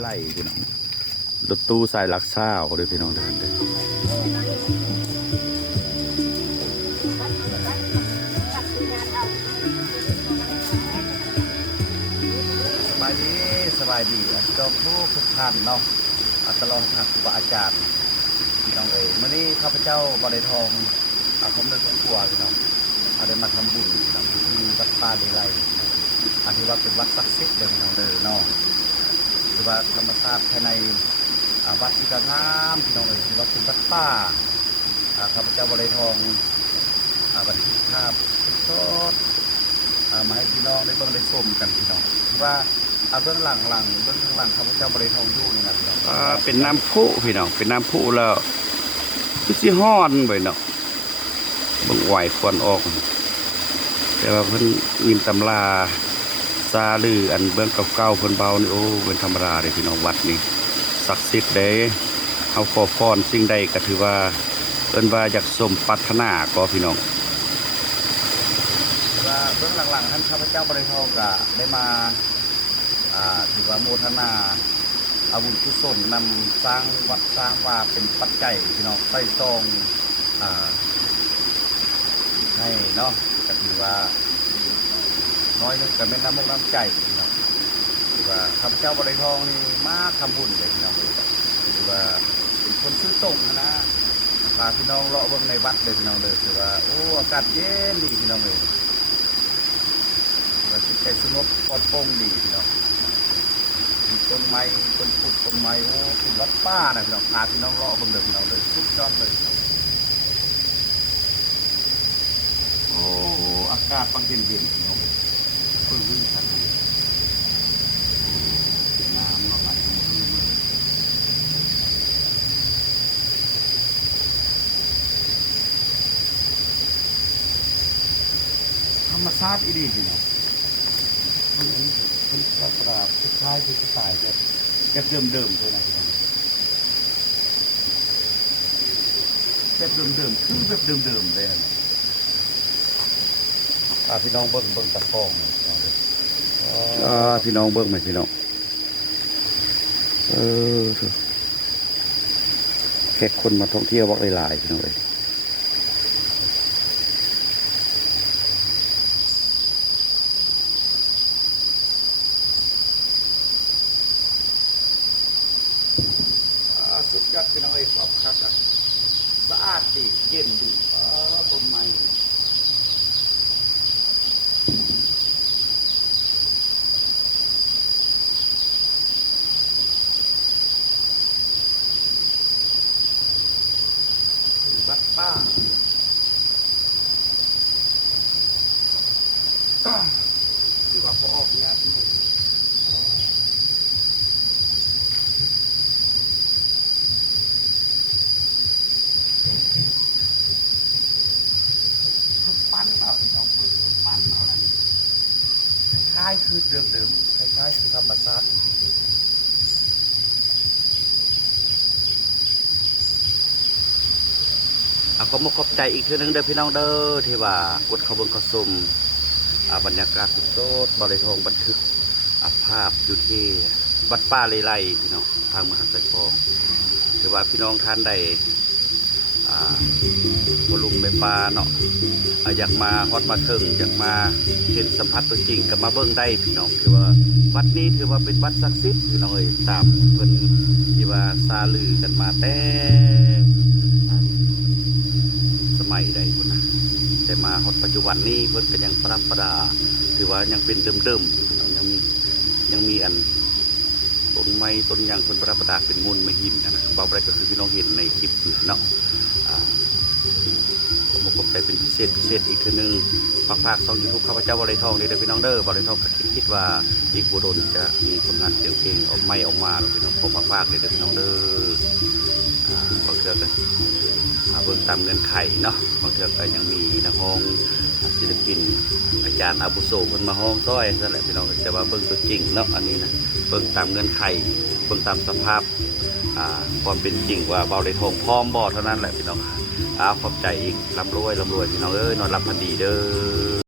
ไล่พี่น้องรถตู้สายลักซ่าเขาด้วยพี่น้องเดินเด้สบายดีสบายดีจอมทุกท่านเนาะตลอดทางครูบาอาจารย์พี่น้องเมื่อนี้ข้าพเจ้าบริทองผมเดินสงขลาพี่น้องได้มาทำบุญพี่น้องที่วัดป่าเลไลถือว่าเป็นวัดศักดิ์สิทธิ์เดิมพี่น้องเนาะถือว่าธรรมชาติภายในวัดที่กงามพี่น้องถือว่าเป็นวัดป่าข้าพเจ้าบริทองบันทึกภาพสดมาให้พี่น้องได้เบิ่งได้ชมกันพี่น้องถือว่าเบื้องหลังเบื้องข้างหลังข้าพเจ้าบริทองอยู่นี่นะพี่น้องเป็นน้ำพุพี่น้องเป็นน้ำพุแล้วคือสิฮ้อนไปเนาะบังไหวควันออกแต่ว่าเพิ่นมีตำราซาลืออันเบื้องเก่าๆเพิ่นเบานี่โอ้เป็นธรรมดาเลยพี่น้องวัดนี่ศักดิ์สิทธิ์เด้เอาขอพรสิ่งใดก็ถือว่าเอิ้นว่าอยากสมปรารถนาก็พี่น้องว่าเบื้องหลังๆท่านข้าพเจ้าบริทองก็ได้มาถือว่าโมทนาอาบุญกุศลนำสร้างวัดสร้างว่าเป็นปัจจัยพี่น้องใส่ซองให้เนาะก็ถือว่าน้อยนึงแต่เป็นน้ำมุกน้ำใจพี่น้องถือว่าข้าพเจ้าบริทองนี่มาทำบุญเลยพี่น้องเลยถือว่าเป็นคนซื้อตรงนะพาพี่น้องเลาะเบิ่งในวัดเลยพี่น้องเลยถือว่าโอ้อากาศเย็นดีพี่น้องเลยว่าจิตใจสงบปลอดโปร่งดีพี่น้องต้นไม้ต้นพุดต้นไม้โอ้เป็นวัดป้านะพี่น้องพาพี่น้องเลาะเบิ่งเลยพี่น้องเลยสุดยอดเลยโอ้อากาศบางเย็นพี่น้องเพิ่งวิ่งทันเลยน้ำไหลลงมาธรรมชาติอีดีพี่น้องเป็นกระปราบคล้ายๆคือสไตล์แบบเดิมๆเลยนะพี่น้องแบบเดิมๆคือแบบเดิมๆเลยพี่น้องเบิ้งตะกร้องพี่น้องเลยพี่น้องเบิ้งไหมพี่น้องแขกคนมาท่องเที่ยววัดหลายๆพี่น้องเลยสุดยอดพี่น้องเอ้ยขอบคักสะอาดดีเย็นดีต้นไม้วัดป้าหรือว่าพอออกเนี่ยพี่น้องปั้นเอาพี่น้องปั้นเอาอะไรคล้ายๆคือเดิมๆคล้ายๆคือธรรมชาติขอมาขอบใจอีกทีนึงเด้อพี่น้องเด้อที่ว่ากดเข้าเบิ่งเข้าชมบรรยากาศสดบริทองบันทึกภาพอยู่ที่วัดป่าเลไลพี่น้องทางมหาสารคามถือว่าพี่น้องท่านใดพลุงไปปลาเนาะอยากมาฮอดมาถึงอยากมาเห็นสัมผัสตัวจริงกับมาเบิ่งได้พี่น้องถือว่าวัดนี้ถือว่าเป็นวัดศักดิ์สิทธิ์พี่น้องตามเพิ่นที่ว่าซาลือกันมาแต่สมัยใดพุ่นนะแต่มาฮอดปัจจุบันนี้เพิ่นก็ยังประดับประดาถือว่ายังเป็นเดิมๆยังมีอันต้นไม้ต้นยางต้นประดับประดาเป็นมูลไม่หินนะบางประเด็นก็คือพี่น้องเห็นในคลิปอยู่เนาะผมขอบใจเป็นพิเศษอีกทีนึงฝากช่อง YouTube ข้าพเจ้าบริทองเด้อพี่น้องเด้อบริทองก็คิดว่าอีกบุโดนจะมีผลงานเสียงเพลงออกมาหรือพี่น้องผมฝากเด้อพี่น้องเด้อบางเทื่อก็เบิ่งตามเงื่อนไขเนาะบางเทื่อก็ยังมีนักร้องศิลปินอาจารย์อาบุโสคนมาห้องซ้อยนั่นแหละพี่น้องแต่ว่าเบิ่งตัวจริงเนาะอันนี้นะเบิ่งตามเงื่อนไขเบิ่งตามสภาพความเป็นจริงว่าเบาได้ทองพร้อมบ่เท่านั้นแหละพี่น้องขอบใจอีกร่ำรวยพี่น้องเอ้ยนอนรับพันดีเด้อ